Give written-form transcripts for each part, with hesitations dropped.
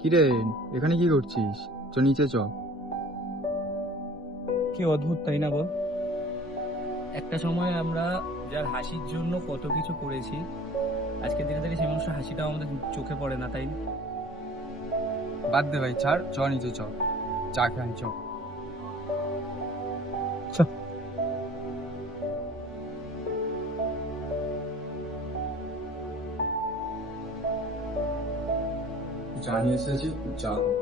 কিরে, এখানে কি করছিস? চ নিচে চ। কি অদ্ভুত তাই না বল? একটা সময় আমরা যার হাসির জন্য কত কিছু করেছি, আজকের দিনে থেকে সেই মানুষের হাসিটাও আমাদের চোখে পড়ে না, তাই না? বাদ দে ভাই, ছাড়, চ নিচে চ, চা খাই চ। চ। চা নিয়ে এসেছি, চা খা।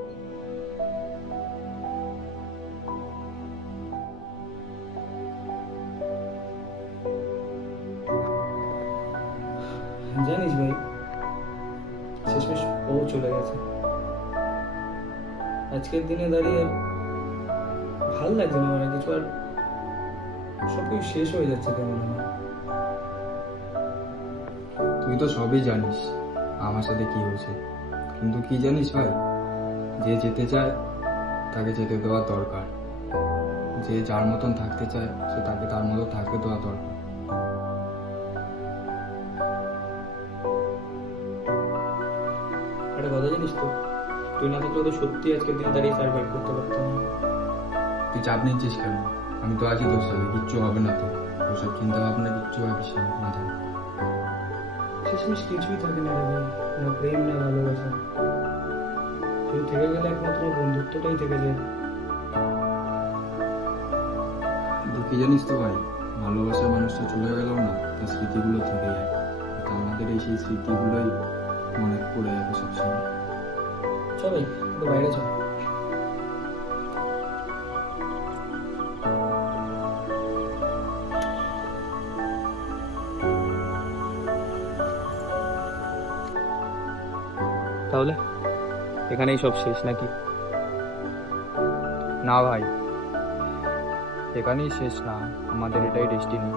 জানিস ভাই, শেষমেশ ও চলে গেছে। আজকের দিনে দাঁড়িয়ে ভাল লাগছে না, মানে কিছু আর, সবকিছু শেষ হয়ে যাচ্ছে কেমন আমার। তুই তো সবই জানিস আমার সাথে কি হয়েছে, কিন্তু কি জানিস ভাই, যে যেতে চায় তাকে যেতে দেওয়া দরকার। যে যার মতন থাকতে চায় সে তাকে তার মতো থাকতে দেওয়া দরকার। একটা কথা জানিস তো, তুই না থাকলে তো সত্যি আজকের দিনে দাঁড়িয়ে সার্ভাইভ করতে পারতাম না। তুই চাপ নিচ্ছিস কেন? আমি তো আছি তোর সাথে, কিচ্ছু হবে না তো। ওসব চিন্তা ভাবনা কিচ্ছু ভাবিস না মাথায়। শেষমেশ কিছুই থাকে না রে ভাই, না প্রেম না ভালোবাসা। শুধু থেকে গেলে একমাত্র বন্ধুত্বটাই থেকে যায়। কিন্তু কি জানিস তো ভাই, ভালোবাসার মানুষটা চলে গেলেও না তার স্মৃতিগুলো থেকে যায়। তো আমাদের এই সেই স্মৃতিগুলোই মনে পড়ে যাবে সবসময়। চল ভাই, একটু বাইরে চল। তাহলে এখানেই সব শেষ নাকি? না ভাই, এখানেই শেষ না, আমাদের এটাই ডেস্টিনি।